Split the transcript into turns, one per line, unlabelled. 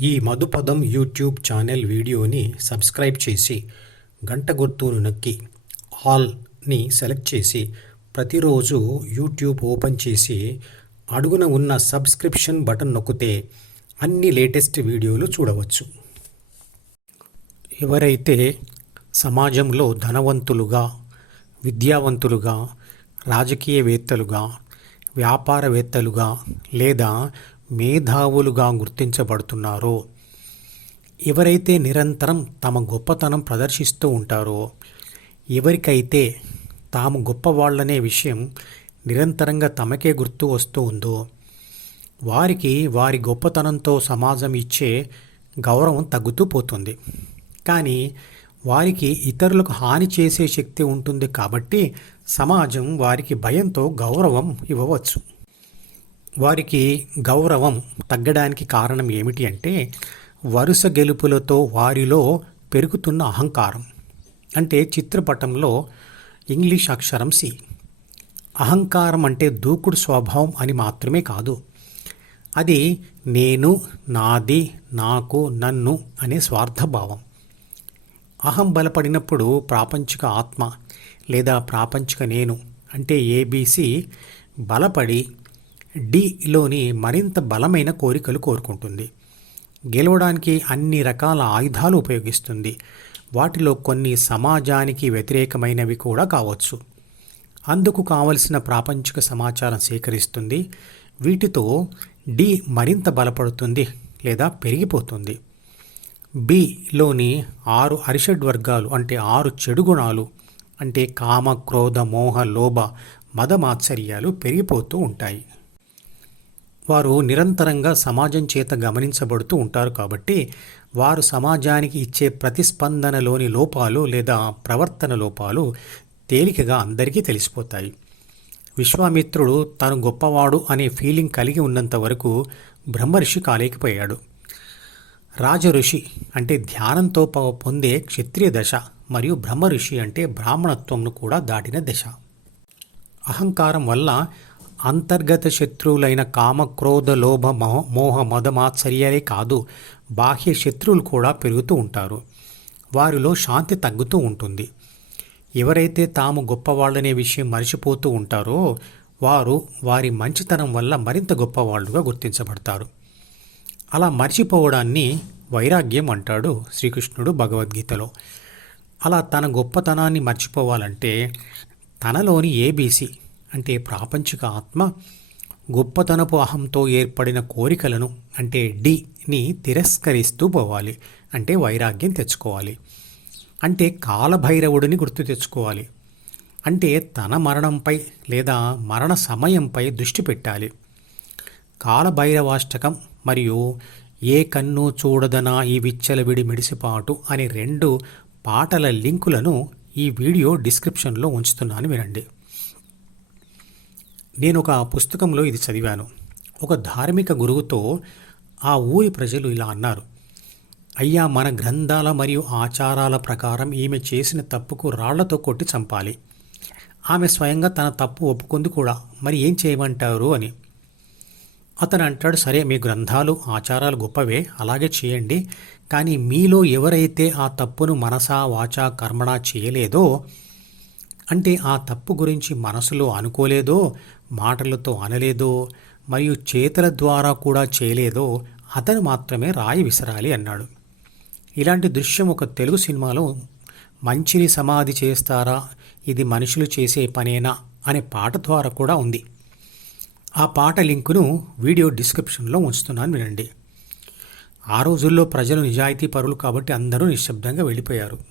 ఈ మధుపదం YouTube channel వీడియోని subscribe చేసి గంట గుర్తును నొక్కి ఆల్ని సెలెక్ట్ చేసి ప్రతిరోజు యూట్యూబ్ ఓపెన్ చేసి అడుగున ఉన్న సబ్స్క్రిప్షన్ బటన్ నొక్కితే అన్ని లేటెస్ట్ వీడియోలు చూడవచ్చు. ఎవరైతే సమాజంలో ధనవంతులుగా విద్యావంతులుగా రాజకీయవేత్తలుగా వ్యాపారవేత్తలుగా లేదా మేధావులుగా గుర్తించబడుతున్నారో? ఎవరైతే నిరంతరం తమ గొప్పతనం ప్రదర్శిస్తూ ఉంటారో ఎవరికైతే తాము గొప్పవాళ్ళనే విషయం నిరంతరంగా తమకే గుర్తు వస్తూ ఉందో వారికి వారి గొప్పతనంతో సమాజం ఇచ్చే గౌరవం తగ్గుతూ పోతుంది. కానీ వారికి ఇతరులకు హాని చేసే శక్తి ఉంటుంది కాబట్టి సమాజం వారికి భయంతో గౌరవం ఇవ్వవచ్చు. వారికి గౌరవం తగ్గడానికి కారణం ఏమిటి అంటే వరుస గెలుపులతో వారిలో పెరుగుతున్న అహంకారం. అంటే చిత్రపటంలో ఇంగ్లీష్ అక్షరం సి. అహంకారం అంటే దూకుడు స్వభావం అని మాత్రమే కాదు. అది నేను నాది నాకు నన్ను అనే స్వార్థభావం. అహం బలపడినప్పుడు ప్రాపంచిక ఆత్మ లేదా ప్రాపంచిక నేను అంటే ఏబీసీ బలపడి డిలోని మరింత బలమైన కోరికలు కోరుకుంటుంది. గెలవడానికి అన్ని రకాల ఆయుధాలు ఉపయోగిస్తుంది. వాటిలో కొన్ని సమాజానికి వ్యతిరేకమైనవి కూడా కావచ్చు. అందుకు కావలసిన ప్రాపంచిక సమాచారం సేకరిస్తుంది. వీటితో డి మరింత బలపడుతుంది లేదా పెరిగిపోతుంది. బిలోని ఆరు అరిషడ్ వర్గాలు అంటే ఆరు చెడు గుణాలు అంటే కామ క్రోధ మోహ లోభ మదమాత్సర్యాలు పెరిగిపోతూ ఉంటాయి. వారు నిరంతరంగా సమాజం చేత గమనించబడుతూ ఉంటారు కాబట్టి వారు సమాజానికి ఇచ్చే ప్రతిస్పందనలోని లోపాలు లేదా ప్రవర్తన లోపాలు తేలికగా అందరికీ తెలిసిపోతాయి. విశ్వామిత్రుడు తను గొప్పవాడు అనే ఫీలింగ్ కలిగి ఉన్నంత వరకు బ్రహ్మర్షి కాలేకపోయాడు. రాజఋషి అంటే ధ్యానంతో పొందే క్షత్రియ దశ మరియు బ్రహ్మఋషి అంటే బ్రాహ్మణత్వంను కూడా దాటిన దశ. అహంకారం వల్ల అంతర్గత శత్రువులైన కామ క్రోధ లోభ మోహ మోహ మదమాత్సర్యాలే కాదు బాహ్య శత్రువులు కూడా పెరుగుతూ ఉంటారు. వారిలో శాంతి తగ్గుతూ ఉంటుంది. ఎవరైతే తాము గొప్పవాళ్ళనే విషయం మర్చిపోతూ ఉంటారో వారు వారి మంచితనం వల్ల మరింత గొప్పవాళ్ళుగా గుర్తించబడతారు. అలా మర్చిపోవడాన్ని వైరాగ్యం అంటాడు శ్రీకృష్ణుడు భగవద్గీతలో. అలా తన గొప్పతనాన్ని మర్చిపోవాలంటే తనలోని ఏబీసీ అంటే ప్రాపంచిక ఆత్మ గొప్పతనపు అహంతో ఏర్పడిన కోరికలను అంటే డిని తిరస్కరిస్తూ పోవాలి అంటే వైరాగ్యం తెచ్చుకోవాలి. అంటే కాలభైరవుడిని గుర్తు తెచ్చుకోవాలి. అంటే తన మరణంపై లేదా మరణ సమయంపై దృష్టి పెట్టాలి. కాలభైరవాష్టకం మరియు ఏ కన్ను చూడదనా ఈ విచ్చలవిడి మిడిసిపాటు అనే రెండు పాటల లింకులను ఈ వీడియో డిస్క్రిప్షన్లో ఉంచుతున్నాను వినండి. నేను ఒక పుస్తకంలో ఇది చదివాను. ఒక ధార్మిక గురువుతో ఆ ఊరి ప్రజలు ఇలా అన్నారు. అయ్యా మన గ్రంథాల మరియు ఆచారాల ప్రకారం ఈమె చేసిన తప్పుకు రాళ్ళతో కొట్టి చంపాలి. ఆమె స్వయంగా తన తప్పు ఒప్పుకుంది కూడా. మరి ఏం చేయమంటారు? అని. అతను అంటాడు సరే మీ గ్రంథాలు ఆచారాలు గొప్పవే అలాగే చేయండి. కానీ మీలో ఎవరైతే ఆ తప్పును మనసా వాచా కర్మణా చేయలేదో అంటే ఆ తప్పు గురించి మనసులో అనుకోలేదో మాటలతో అనలేదో మరియు చేతుల ద్వారా కూడా చేయలేదో అతను మాత్రమే రాయి విసరాలి అన్నాడు. ఇలాంటి దృశ్యం ఒక తెలుగు సినిమాలో మంచిని సమాధి చేస్తారా ఇది మనుషులు చేసే పనేనా అనే పాట ద్వారా కూడా ఉంది. ఆ పాట లింకును వీడియో డిస్క్రిప్షన్లో ఉంచుతున్నాను వినండి. ఆ రోజుల్లో ప్రజలు నిజాయితీ పరులు కాబట్టి అందరూ నిశ్శబ్దంగా వెళ్ళిపోయారు.